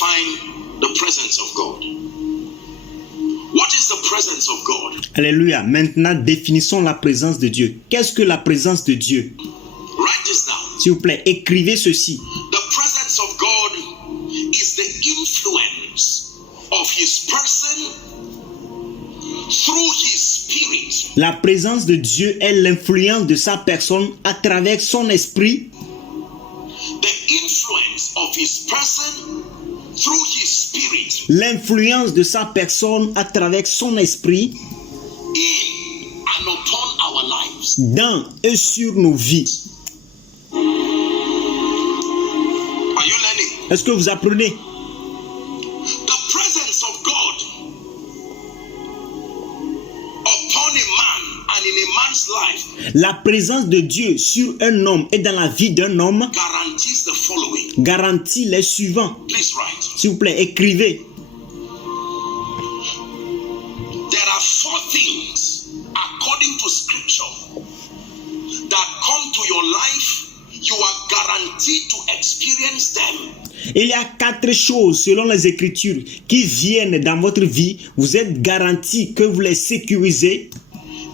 define the presence of God. What is the presence of God? Alléluia. Maintenant, définissons la présence de Dieu. Qu'est-ce que la présence de Dieu? Write this down. S'il vous plaît, écrivez ceci. The presence of God is the influence of His person through His Spirit. La présence de Dieu est l'influence de sa personne à travers son esprit. The influence of His person through His Spirit. L'influence de sa personne à travers son esprit. In and upon our lives. Dans et sur nos vies. Are you learning? Est-ce que vous apprenez? The presence of God upon a man and in a man's life La présence de Dieu sur un homme et dans la vie d'un homme guarantees the following. garantit les suivants. Please write. S'il vous plaît, écrivez. There are four things according to scripture that come to your life. You are guaranteed to experience them. Il y a 4 choses selon les Écritures qui viennent dans votre vie. Vous êtes garanti que vous les sécurisez.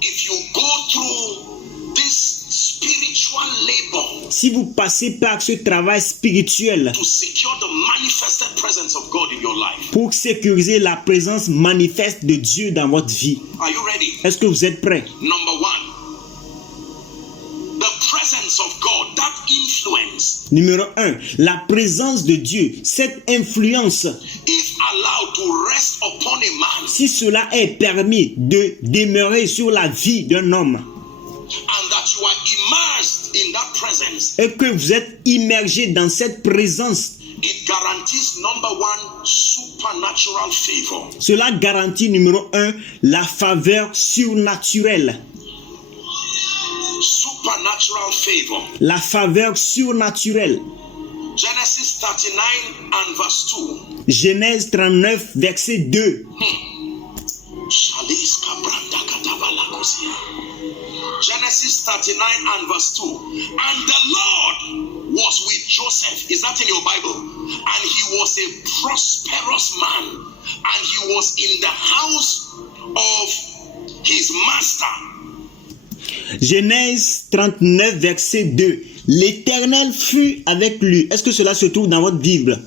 If you go through this spiritual labor Si vous passez par ce travail spirituel to secure the manifested presence of God in your life. pour sécuriser la présence manifeste de Dieu dans votre vie. Are you ready? Est-ce que vous êtes prêts? Number one, the presence of God, that influence, Numéro 1, la présence de Dieu, cette influence, if allowed to rest upon a man si cela est permis de demeurer sur la vie d'un homme and that you are immersed in that presence, et que vous êtes immergé dans cette présence, it guarantees number one, supernatural favor. cela garantit numéro 1, la faveur surnaturelle. Supernatural favor. La faveur surnaturelle. Genesis 39 and verse 2. Genèse 39, verset 2. Shalis kabranda katabalakosia. Genesis 39 and verse 2. And the Lord was with Joseph. Is that in your Bible? And he was a prosperous man. And he was in the house of his master. Genèse 39, verset 2. L'Éternel fut avec lui. Est-ce que cela se trouve dans votre Bible?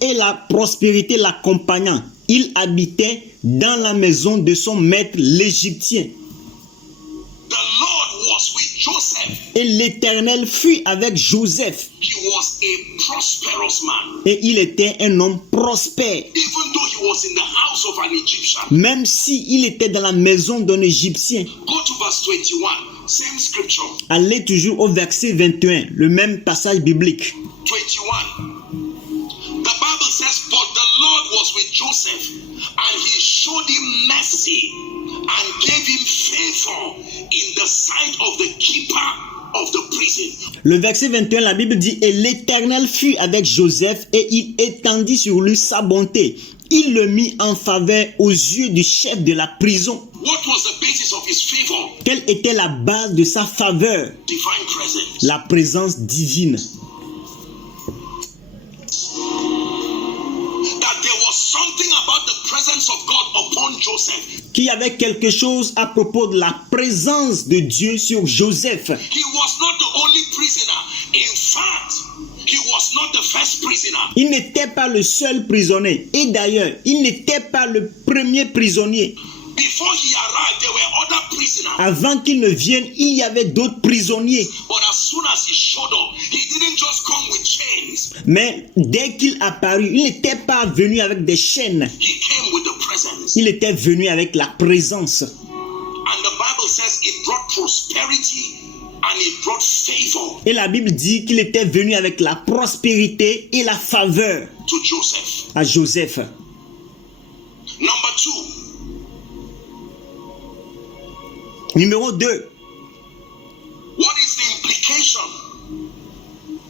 Et la prospérité l'accompagnant. Il habitait dans la maison de son maître l'Égyptien. The Lord was with Joseph. Et l'Éternel fut avec Joseph. He was a prosperous man. Et il était un homme prospère. Even though he was in the house of an Egyptian. Même s'il était dans la maison d'un Égyptien. Go to verse 21. Same scripture. Allez toujours au verset 21, le même passage biblique. 21. The Bible says, but the Lord was with Joseph, and he showed him mercy, and gave him favor in the sight of the keeper of the prison. Le verset 21, la Bible dit, et l'Éternel fut avec Joseph, et il étendit sur lui sa bonté. Il le mit en faveur aux yeux du chef de la prison. What was the basis of his favor? Quelle était la base de sa faveur? Divine presence. La présence divine. That there was something about the presence of God upon Joseph. Qu'il y avait quelque chose à propos de la présence de Dieu sur Joseph. He was not the only prisoner. In fact, he was not the first prisoner. Il n'était pas le seul prisonnier. Et d'ailleurs, il n'était pas le premier prisonnier. Before he arrived, there were other prisoners. Avant qu'il ne vienne, il y avait d'autres prisonniers. But as soon as he showed up, he didn't just come with chains. Mais dès qu'il apparut, il n'était pas venu avec des chaînes. He came with the presence. Il était venu avec la présence. And the Bible says it brought prosperity and it brought favor Et la Bible dit qu'il était venu avec la prospérité et la faveur to Joseph. à Joseph. Number two, Numéro 2. what is the implication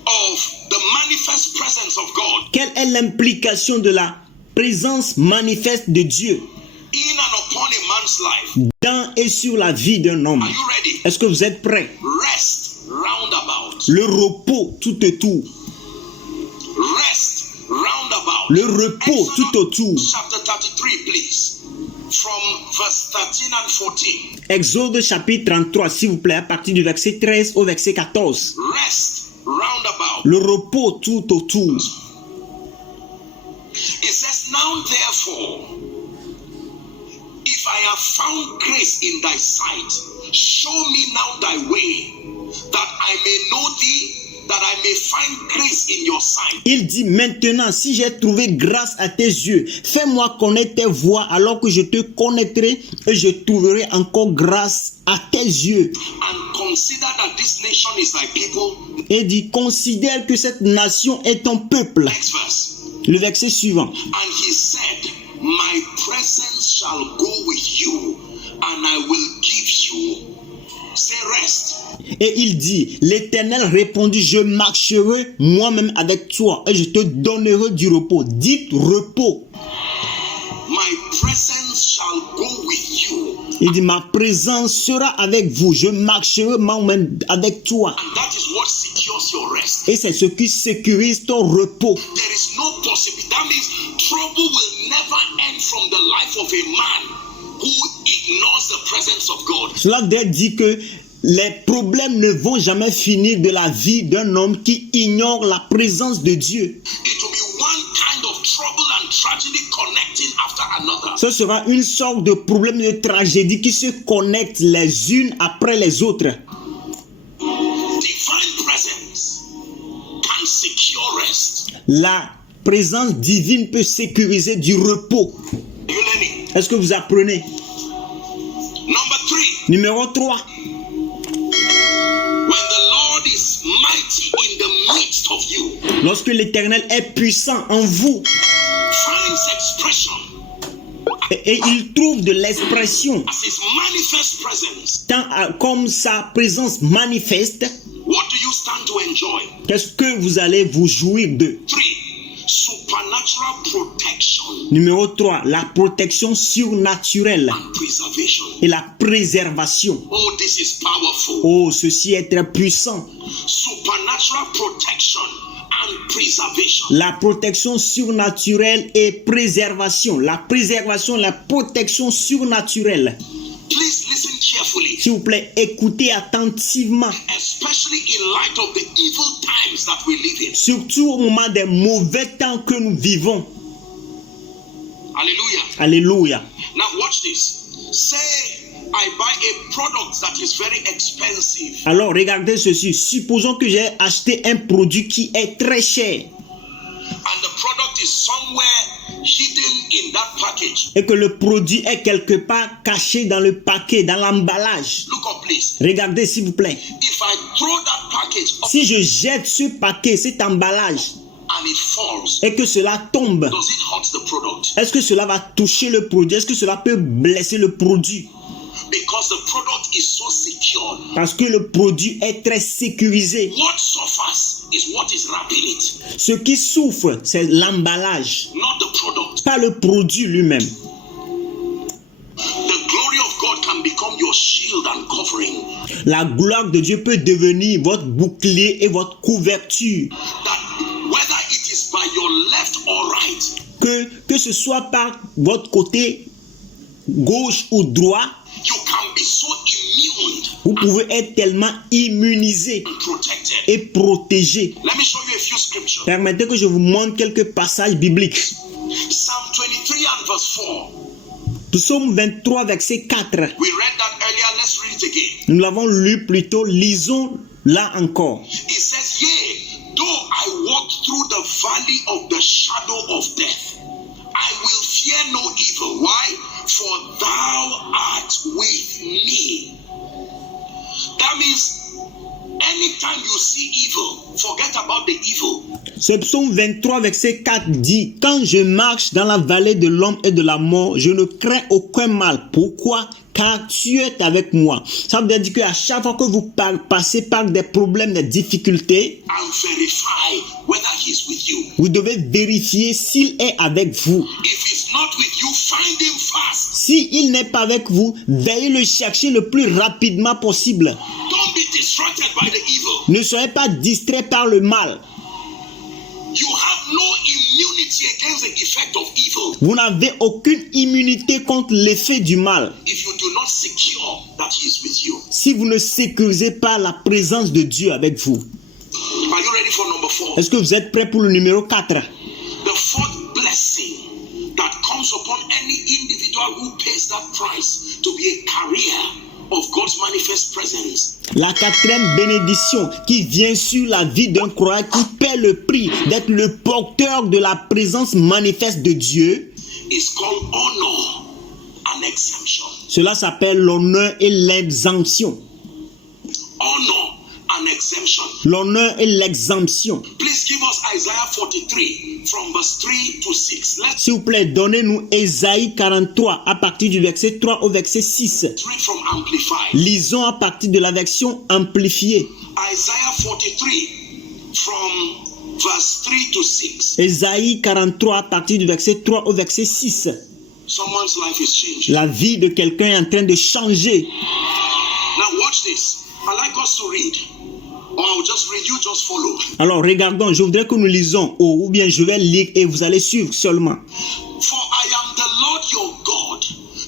of the manifest presence of God Quelle est l'implication de la présence manifeste de Dieu in and upon a man's life? dans et sur la vie d'un homme? Are you ready? Est-ce que vous êtes prêts? Rest roundabout. Le repos tout autour. Rest roundabout. Le repos tout autour. Chapter 33, please. From verse 13 and 14. Exode chapitre 33, s'il vous plaît, à partir du verset 13 au verset 14. Rest round about. Le repos tout autour. It says, now therefore, if I have found grace in thy sight, show me now thy way, that I may know thee, that I may find grace in your sight. Il dit maintenant, si j'ai trouvé grâce à tes yeux, fais-moi connaître tes voies, alors que je te connaîtrai et je trouverai encore grâce à tes yeux. And consider that this nation is thy people. Et dit, considère que cette nation est ton peuple. Next verse. Le verset suivant. And he said, my presence shall go with you, and I will give you. Say rest. Et il dit, l'Éternel répondit, je marcherai moi-même avec toi et je te donnerai du repos. Dites repos. My presence shall go with you. Il dit, ma présence sera avec vous. Je marcherai moi-même avec toi. And that is what secures your rest. Et c'est ce qui sécurise ton repos. There is no possibility. That means trouble will never end from the life of a man who ignores the presence of God. Cela veut dire que les problèmes ne vont jamais finir de la vie d'un homme qui ignore la présence de Dieu. It will be one kind of trouble and tragedy connecting after another. Ce sera une sorte de problème de tragédie qui se connectent les unes après les autres. Divine presence can secure rest. La présence divine peut sécuriser du repos. Are you learning? Est-ce que vous apprenez? Number 3. Numéro 3. When the Lord is mighty in the midst of you, Lorsque l'Éternel est puissant en vous finds expression et il trouve de l'expression as his manifest presence, comme sa présence manifeste, what do you stand to enjoy? qu'est-ce que vous allez vous jouir de? 3. Supernatural protection Numéro 3, la protection surnaturelle and preservation. et la préservation. Oh, this is powerful. Oh, ceci est très puissant. Supernatural protection and preservation. La protection surnaturelle et préservation. La préservation, la protection surnaturelle. Please listen carefully, S'il vous plaît, écoutez attentivement. especially in light of the evil times that we live in. Surtout au moment des mauvais temps que nous vivons. Hallelujah. Alléluia. Now watch this. Say I buy a product that is very expensive, Alors, regardez ceci. Supposons que j'ai acheté un produit qui est très cher and the product is somewhere hidden in that package. et que le produit est quelque part caché dans le paquet, dans l'emballage. Look up, please. Regardez, s'il vous plaît. If I throw that package up Si je jette ce paquet, cet emballage, and it falls, et que cela tombe, does it hurt the product? est-ce que cela va toucher le produit? Est-ce que cela peut blesser le produit? Because the product is so secure. Parce que le produit est très sécurisé. What suffers is what is wrapping it, Ce qui souffre, c'est l'emballage, not the product. pas le produit lui-même. The glory of God can become your shield and covering. La gloire de Dieu peut devenir votre bouclier et votre couverture. That whether it is by your left or right, Que ce soit par votre côté gauche ou droit, you can be so immune vous pouvez être tellement immunisé and protected. et protégé. Let me show you a few scriptures. Permettez que je vous montre quelques passages bibliques. Psalm 23 and verse 4. Psaume 23, verset 4. We read that earlier. Let's read it again. Nous l'avons lu plus tôt. Lisons là encore. It says, yea, though I walk through the valley of the shadow of death, I will fear no evil. Why? For thou art with me. That means anytime you see evil, forget about the evil. Ce psaume 23, verset 4 dit: quand je marche dans la vallée de l'ombre et de la mort, je ne crains aucun mal. Pourquoi? Car tu es avec moi. Ça veut dire qu'à chaque fois que vous passez par des problèmes, des difficultés, And verify whether he's with you. vous devez vérifier s'il est avec vous. If he's not with you, find him fast. S'il n'est pas avec vous, veuillez le chercher le plus rapidement possible. Don't be distracted by the evil. Ne soyez pas distrait par le mal. You have no immunity against the effect of evil Vous n'avez aucune immunité contre l'effet du mal if you do not secure that he is with you. si vous ne sécurisez pas la présence de Dieu avec vous. Are you ready for number 4? Est-ce que vous êtes prêts pour le numéro 4? The fourth blessing that comes upon any individual who pays that price to be a carrier of God's manifest presence La quatrième bénédiction qui vient sur la vie d'un croyant qui paie le prix d'être le porteur de la présence manifeste de Dieu, is called honor and exemption. cela s'appelle l'honneur et l'exemption. Honor and exemption. L'honneur et l'exemption. Please give us Isaiah 43 from verse 3 to 6. Let's S'il vous plaît, donnez-nous Ésaïe 43 à partir du verset 3 au verset 6. read from Amplified. Lisons à partir de la version amplifiée. Isaiah 43 from verse 3 to 6. Ésaïe 43 à partir du verset 3 au verset 6. Someone's life is changing. La vie de quelqu'un est en train de changer. Now watch this. I like us to read. Or I'll just read, you just follow. Alors regardons, je voudrais que nous lisons, ou bien je vais lire et vous allez suivre seulement. For I am the Lord your God,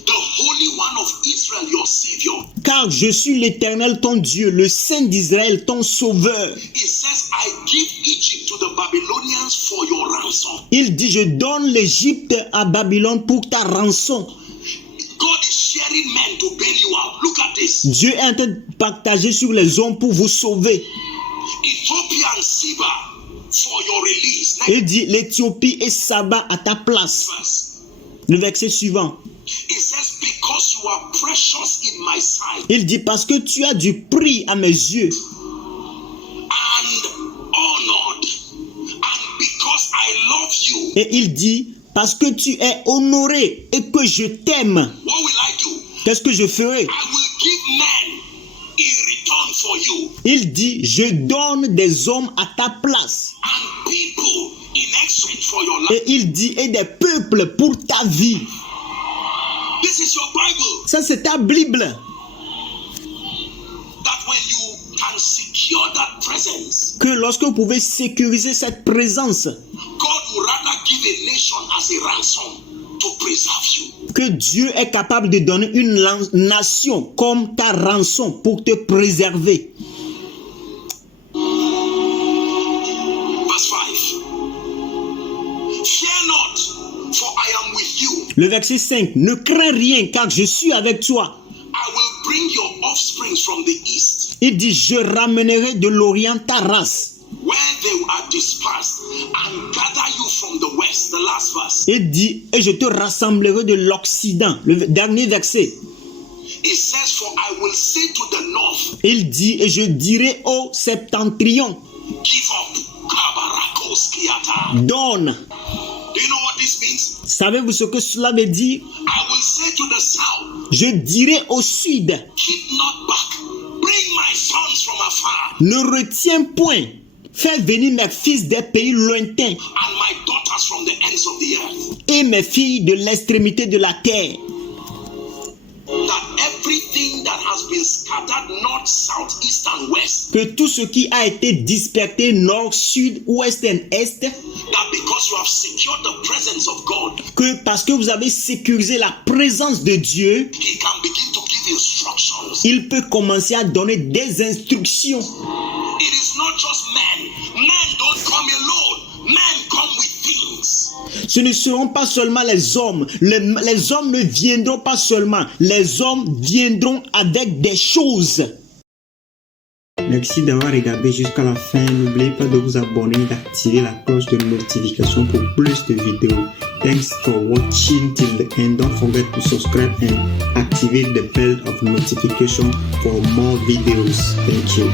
the Holy One of Israel, your Savior. Car je suis l'Éternel ton Dieu, le Saint d'Israël ton sauveur. It says, I give Egypt to the Babylonians for your ransom. Il dit, je donne l'Égypte à Babylone pour ta rançon. God is sharing men to bail you out. Look at this. Dieu est en train de partager sur les hommes pour vous sauver. Ethiopia and Seba for your release. Next Il dit, l'Éthiopie et Saba à ta place. verse. Le verset suivant. It says, because you are precious in my sight Il dit, parce que tu as du prix à mes yeux and honored, and because I love you, et il dit, parce que tu es honoré et que je t'aime, what will I do? qu'est-ce que je ferai? I will give men in return for you, Il dit, je donne des hommes à ta place. and people in exchange for your life. Et il dit, et des peuples pour ta vie. This is your Bible. Ça, c'est ta Bible. That when you can secure that presence, Que lorsque vous pouvez sécuriser cette présence, God will rather give a nation as a ransom to preserve you. que Dieu est capable de donner une nation comme ta rançon pour te préserver. Verse 5. Fear not, for I am with you. Le verset 5, ne crains rien car je suis avec toi. I will bring your offspring from the east, Il dit, je ramènerai de l'Orient ta race. where they are dispersed, and gather you from the west. The last verse. Il dit, et je te rassemblerai de l'Occident. Le dernier verset. It says, for I will say to the north, Il dit, et je dirai au septentrion, give up. Kabarakoskiata. donne. Do you know what this means? Savez-vous ce que cela veut dire? I will say to the south, Je dirai au sud, keep not back. Bring my sons from afar, ne retiens point. Fais venir mes fils des pays lointains and my daughters from the ends of the earth. et mes filles de l'extrémité de la terre. That everything that has been scattered north, south, east, and west, Que tout ce qui a été dispersé nord, sud, ouest et est, that because you have secured the presence of God, que parce que vous avez sécurisé la présence de Dieu, He can begin to give instructions. il peut commencer à donner des instructions. It is not just men. Men don't come alone. Men come with things. Ce ne seront pas seulement les hommes. Les hommes ne viendront pas seulement. Les hommes viendront avec des choses. Merci d'avoir regardé jusqu'à la fin. N'oubliez pas de vous abonner et d'activer la cloche de notification pour plus de vidéos. Thanks for watching till the end. Don't forget to subscribe and activate the bell of notification for more videos. Thank you.